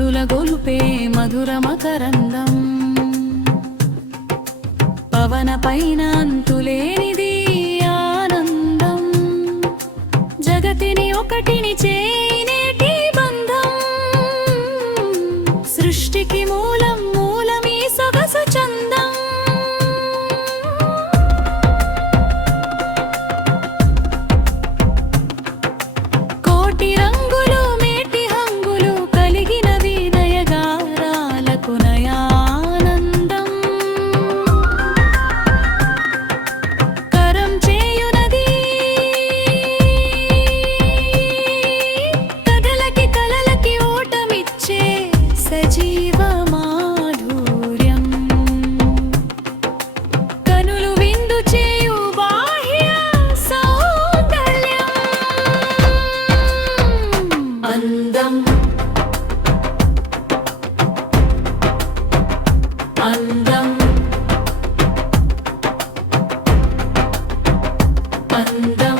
మరుల గొలుపే మధుర మకరందం పవన పైన అంతులేనిది சொந்தம்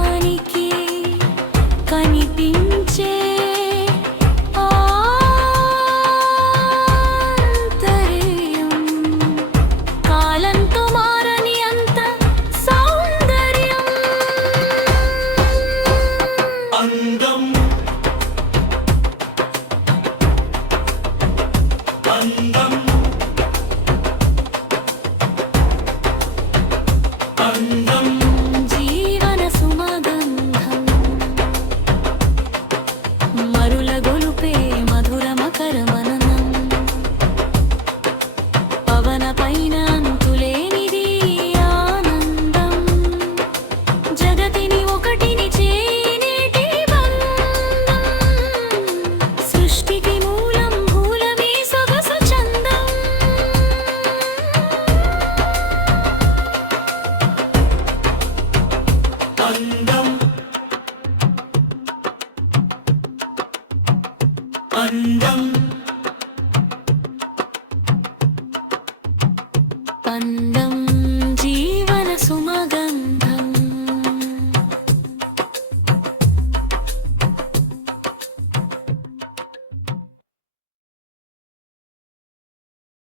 Andam. Andam.